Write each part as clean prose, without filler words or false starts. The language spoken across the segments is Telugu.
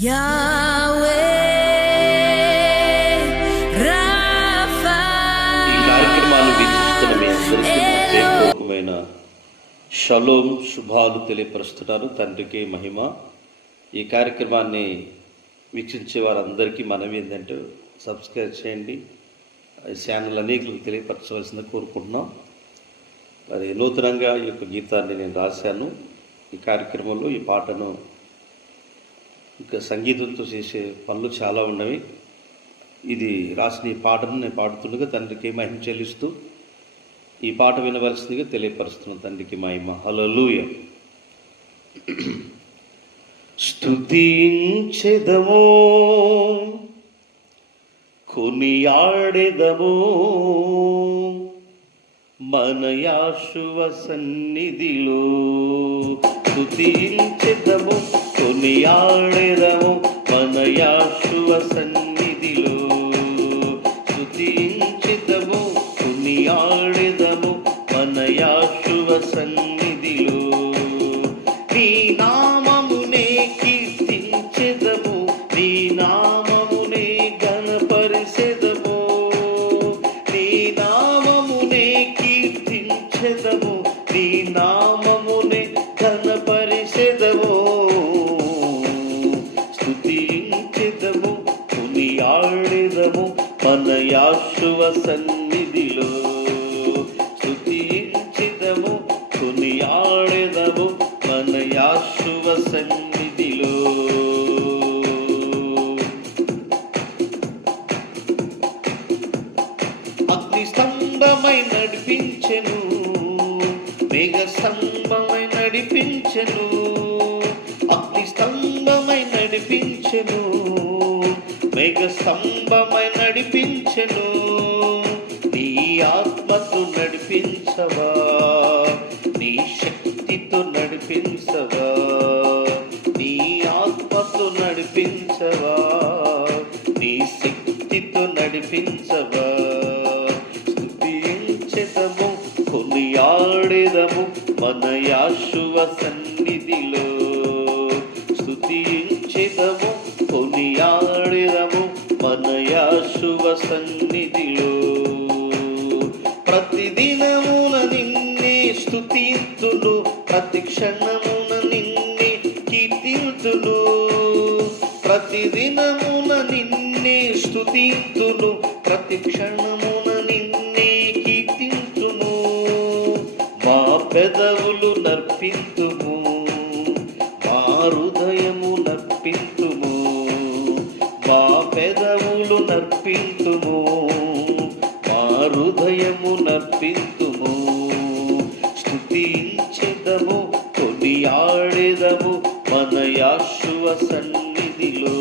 ఈ కార్యక్రమాన్ని వీక్షిస్తున్న మీ అందరికీ నా ప్రేమపూర్వకమైన షలోం శుభాలు తెలియపరుస్తున్నారు. తండ్రికి మహిమ. ఈ కార్యక్రమాన్ని వీక్షించే వారందరికీ మనవి ఏంటంటే సబ్స్క్రైబ్ చేయండి. ఈ ఛానల్ అనేకులకు తెలియపరచవలసింది కోరుకుంటున్నాం. మరి నూతనంగా ఈ యొక్క గీతాన్ని నేను రాశాను. ఈ కార్యక్రమంలో ఈ పాటను ఇంకా సంగీతంతో చేసే పనులు చాలా ఉన్నవి. ఇది రాసిన ఈ పాటను నేను పాడుతుండగా తండ్రికి మహిమ చెల్లిస్తూ ఈ పాట వినవలసిందిగా తెలియపరుస్తున్నాను. తండ్రికి మహిమ. హల్లెలూయా. స్తుతించెదము, కొనియాడెదము మన యేషువ సన్నిధిలో. స్తుతించెదము, కొనియాడెదము మన యేషువ సన్నిధిలో. స్తుతించెదము, కొనియాడెదము మన యేషువ సన్నిధిలో. నీ నామమునే కీర్తించెదము, నీ నామమునే ఘనపరిచెదము, నీ నామమునే కీర్తించెదము, నీ నామమునే ఘనపరిచెదము. స్తుతించెదము, కొనియాడెదము మన యేషువ సన్నిధిలో. స్తుతించెదము, కొనియాడెదము మన యేషువ సన్నిధిలో. అగ్ని స్తంభమై నడిపించెను, మేఘ స్తంభమై నడిపించెను, అగ్ని స్తంభమై నడిపించెను, మేఘ స్తంభమై నడిపించెను. నీ ఆత్మతో నడిపించవా, నీ శక్తితో నడిపించవా, నీ ఆత్మతో నడిపించవా, నీ శక్తితో నడిపించవా. స్తుతించెదము, కొనియాడెదము మన యేషువ సన్నిధిలో. స్తుతించెదము, కొనియాడెదము మన యేషువ సన్నిధిలో. ప్రతిదినమున నిన్నే స్తుతింతును, ప్రతి క్షణమున నిన్నే కీర్తింతును, ప్రతిదినమున నిన్నే స్తుతింతును, ప్రతి క్షణమున నిన్నే కీర్తింతును. మా పెదవులు నర్పింతుము, మా హృదయము నర్పింతుము, మా పెదవులు నర్పింతుము, మా హృదయము నర్పింతుము. స్తుతించెదము, కొనియాడెదము మన యేషువ సన్నిధిలో.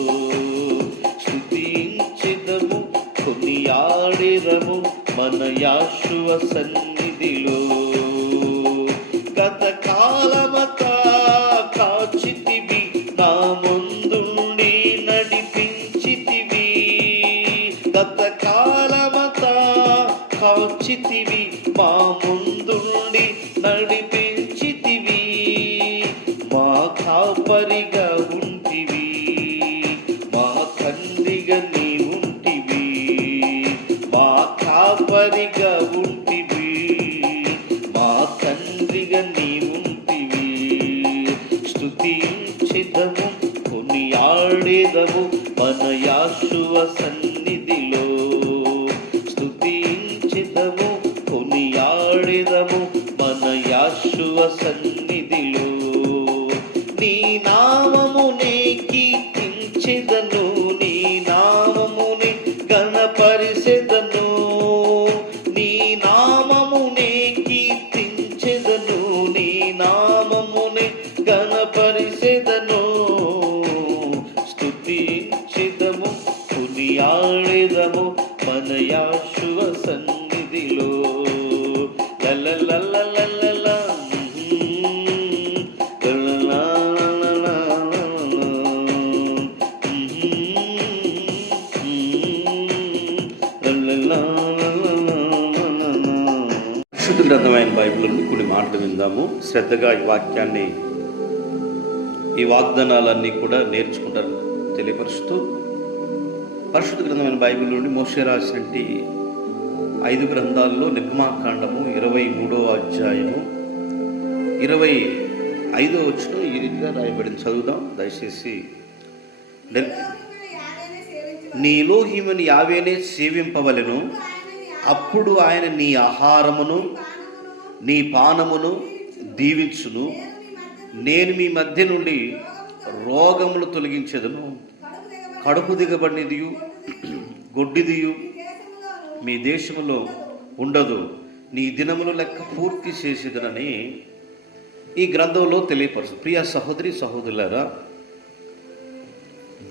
స్తుతించెదము, కొనియాడెదము మన యేషువ సన్నిధిలో. గత కాలమంతా కాచితివి, నా ముందుండి నడిపించితివి, గత కాలమంతా కాచితివి, మా ముందుండి నడిపించితివి. మా కాపరిగా ఉంటివి, మా తండ్రిగా నీ ఉంటివి, మా కాపరిగా ఉంటివి, మా తండ్రిగా నీ ఉంటివి. స్తుతించెదము, కొనియాడెదము మన యేషువ సన్నిధిలో. స్తుతించెదము, కొనియాడెదము మన యేషువ సన్నిధిలో. నీ నామమునే కీర్తించెదను, నీ నామమునే ఘనపరిచెదను, నీ నామమునే కీర్తించెదను, నీ నామమునే ఘనపరిచెదను. స్తుతించెదము, కొనియాడెదము మన యేషువ సన్నిధిలో. లలలలలలల పరిశుద్ధ గ్రంథమైన బైబిల్ని కొన్ని మాటలు విందాము. శ్రద్ధగా ఈ వాక్యాన్ని, ఈ వాగ్దానాలన్నీ కూడా నేర్చుకుంటారు, తెలియపరుస్తూ పరిశుద్ధ గ్రంథమైన బైబిల్ నుండి మోషే రాసినటువంటి 5 గ్రంథాల్లో నిర్గమాకాండము 23వ అధ్యాయము 25వ వచనం ఈ రీతిగా రాయబడింది. చదువుదాం దయచేసి. నీ ఎలోహీముని యావేనే సేవింపవలెను, అప్పుడు ఆయన నీ ఆహారమును నీ పానమును దీవించును. నేను మీ మధ్య నుండి రోగములు తొలగించెదను, కడుపు దిగబడినదియు గొడ్డిదియు మీ దేశములో ఉండదు, నీ దినములు లెక్క పూర్తి చేసేదనని ఈ గ్రంథంలో తెలియపరచు. ప్రియ సహోదరి సహోదరులారా,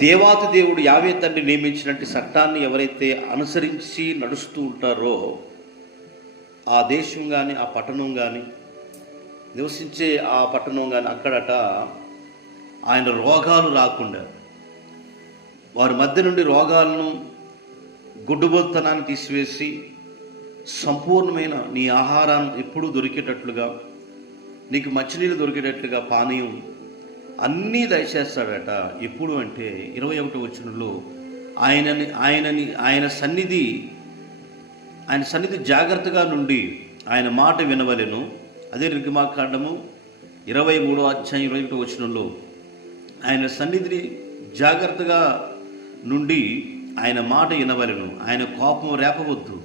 దేవాతి దేవుడు యావే తండ్రి నియమించినట్టు చట్టాన్ని ఎవరైతే అనుసరించి నడుస్తూ ఉంటారో ఆ దేశం కానీ ఆ పట్టణం కానీ నివసించే ఆ పట్టణం కానీ అక్కడట ఆయన రోగాలు రాకుండా, వారి మధ్య నుండి రోగాలను గుడ్డుబోతనాన్ని తీసివేసి సంపూర్ణమైన నీ ఆహారాన్ని ఎప్పుడూ దొరికేటట్లుగా, నీకు మంచినీళ్ళు దొరికేటట్లుగా పానీయం అన్నీ దయచేస్తాడట. ఎప్పుడు అంటే 21వ వచనంలో ఆయన సన్నిధి జాగ్రత్తగా నుండి ఆయన మాట వినవలెను. అదే నిర్గమాకాండము 23వ అధ్యాయం 21వ వచనంలో ఆయన సన్నిధిని జాగ్రత్తగా నుండి ఆయన మాట వినవలెను, ఆయన కోపం రేపవద్దు,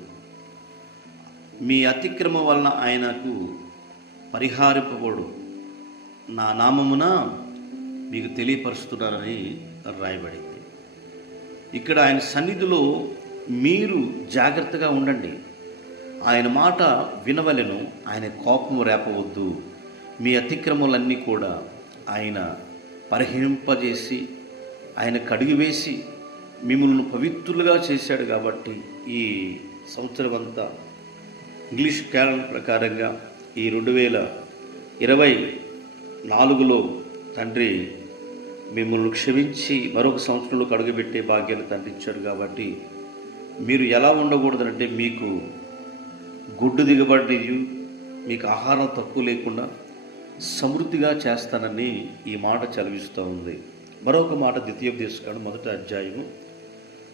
మీ అతిక్రమం వలన ఆయనకు పరిహారింపబడు, నా నామమున మీకు తెలియపరుస్తున్నారని రాయబడింది. ఇక్కడ ఆయన సన్నిధిలో మీరు జాగ్రత్తగా ఉండండి, ఆయన మాట వినవలెను, ఆయన కోపం రేపవద్దు, మీ అతిక్రమలన్నీ కూడా ఆయన పరిహరింపజేసి ఆయన కడిగివేసి మిమ్మల్ని పవిత్రులుగా చేశాడు. కాబట్టి ఈ సంవత్సరం అంతా ఇంగ్లీష్ క్యాలెండర్ ప్రకారంగా ఈ 2024లో తండ్రి మిమ్మల్ని క్షమించి మరొక సంవత్సరంలో అడుగుపెట్టే భాగ్యాన్ని తండ్రి ఇచ్చాడు. కాబట్టి మీరు ఎలా ఉండకూడదంటే మీకు గుడ్డు దిగబడి మీకు ఆహారం తక్కువ లేకుండా సమృద్ధిగా చేస్తానని ఈ మాట చదివిస్తూ ఉంది. మరొక మాట ద్వితీయోపదేశకాండం 1వ అధ్యాయము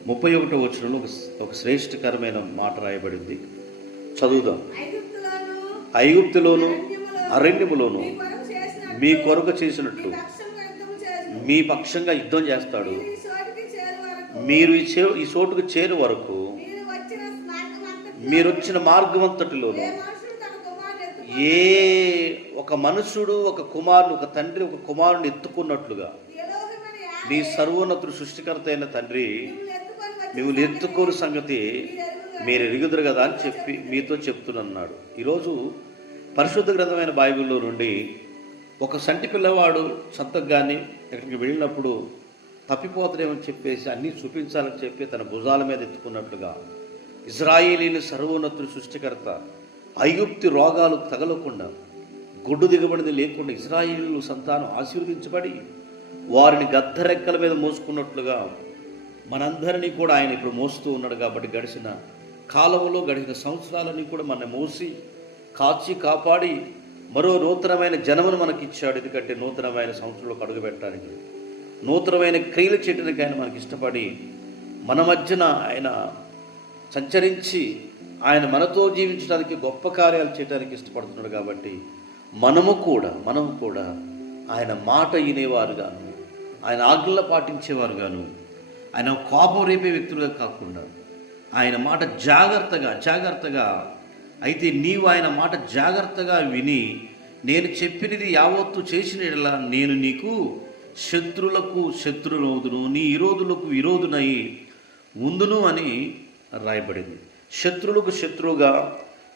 31వ వచనంలో ఒక శ్రేష్టకరమైన మాట రాయబడింది. చదువుదాం. ఐగుప్తులోను అరణ్యములోను మీ కొరకు చేసినట్లు మీ పక్షంగా యుద్ధం చేస్తాడు. మీరు ఈ చోటుకు చేరు వరకు మీరు వచ్చిన మార్గమంతటిలోను ఏ ఒక మనుషుడు ఒక కుమారుడు, ఒక తండ్రి ఒక కుమారుని ఎత్తుకున్నట్లుగా నీ సర్వోన్నతుడు సృష్టికర్త అయిన తండ్రి మిమ్మల్ని ఎత్తుకోని సంగతి మీరు ఎరుగుదురు కదా అని చెప్పి మీతో చెప్తున్నాడు. ఈరోజు పరిశుద్ధ గ్రంథమైన బైబిల్లో నుండి ఒక సంటి పిల్లవాడు సంతకు కానీ ఎక్కడికి వెళ్ళినప్పుడు తప్పిపోతాడేమని చెప్పేసి అన్నీ చూపించాలని చెప్పి తన భుజాల మీద ఎత్తుకున్నట్లుగా ఇజ్రాయేలీని సర్వోన్నతుడు సృష్టికర్త ఐగుప్తి రోగాలు తగలకుండా, గుడ్డు దిగబడిది లేకుండా ఇజ్రాయేలు సంతానం ఆశీర్వదించబడి వారిని గద్దరెక్కల మీద మోసుకున్నట్లుగా మనందరినీ కూడా ఆయన ఇప్పుడు మోస్తూ ఉన్నాడు. కాబట్టి గడిచిన కాలంలో గడిచిన సంవత్సరాలని కూడా మన మోసి కాచి కాపాడి మరో నూతనమైన జన్మను మనకిచ్చాడు. ఎందుకంటే నూతనమైన సంవత్సరంలో అడుగుపెట్టడానికి, నూతనమైన క్రియలు చేయడానికి ఆయన మనకి ఇష్టపడి మన మధ్యన ఆయన సంచరించి ఆయన మనతో జీవించడానికి గొప్ప కార్యాలు చేయడానికి ఇష్టపడుతున్నాడు. కాబట్టి మనము కూడా ఆయన మాట వినేవారుగాను, ఆయన ఆజ్ఞలు పాటించేవారుగాను, ఆయన కోపం రేపే వ్యక్తులుగా కాకుండా ఆయన మాట జాగ్రత్తగా అయితే నీవు ఆయన మాట జాగ్రత్తగా విని నేను చెప్పినది యావత్తు చేసినలా నేను నీకు శత్రులకు శత్రునవుదును, నీ విరోధులకు విరోధునై ఉందును అని రాయబడింది. శత్రులకు శత్రువుగా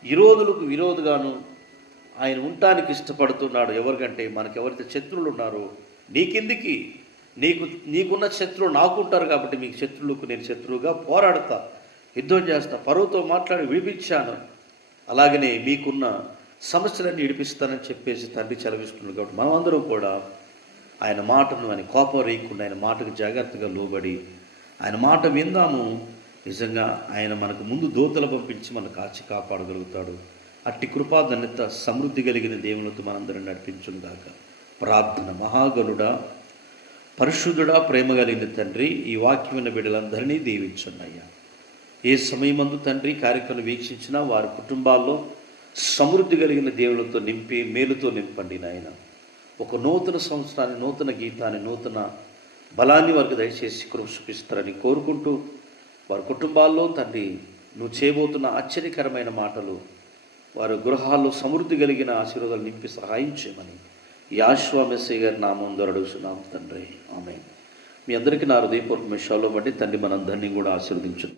విరోధులకు విరోధుగాను ఆయన ఉండటానికి ఇష్టపడుతున్నాడు. ఎవరికంటే మనకెవరైతే శత్రువులు ఉన్నారో నీకెందుకు, నీకున్న శత్రువు నాకుంటారు. కాబట్టి మీకు శత్రువులకు నేను శత్రువుగా పోరాడతా, యుద్ధం చేస్తా, పరువుతో మాట్లాడి విడిపించాను, అలాగనే మీకున్న సమస్యలన్నీ విడిపిస్తానని చెప్పేసి తండ్రి చదివిస్తున్నాడు. కాబట్టి మనం అందరం కూడా ఆయన మాటను, ఆయన కోపం రేయకుండా ఆయన మాటకు జాగ్రత్తగా లోబడి ఆయన మాట విందాము. నిజంగా ఆయన మనకు ముందు దూతలు పంపించి మనకు కాచి కాపాడగలుగుతాడు. అట్టి కృపాధన్యత సమృద్ధి కలిగిన దేవునితో మనందరం నడిపించుగాక. ప్రార్థన. మహాగణుడా, పరిశుద్ధుడా, ప్రేమ కలిగిన తండ్రి, ఈ వాక్యమైన బిడ్డలందరినీ దీవించండి అయ్యా. ఏ సమయమందు తండ్రి కార్యక్రమం వీక్షించినా వారి కుటుంబాల్లో సమృద్ధి కలిగిన దేవులతో నింపి మేలుతో నింపండి నాయన. ఒక నూతన సంవత్సరాన్ని, నూతన గీతాన్ని, నూతన బలాన్ని వారికి దయచేసి కృప చూపిస్తారని కోరుకుంటూ, వారి కుటుంబాల్లో తండ్రి నువ్వు చేయబోతున్న ఆశ్చర్యకరమైన మాటలు వారి గృహాల్లో సమృద్ధి కలిగిన ఆశీర్వాదాలు నింపి సహాయం చేయమని యాషువా మెస్సీ గారి నామం ద్వారా అడుగుతున్నాం తండ్రి, ఆమేన్. మీ అందరికీ నా హృదయపూర్వక షాలోమ్ అండి. తండ్రి మనందరినీ కూడా ఆశీర్వదించు.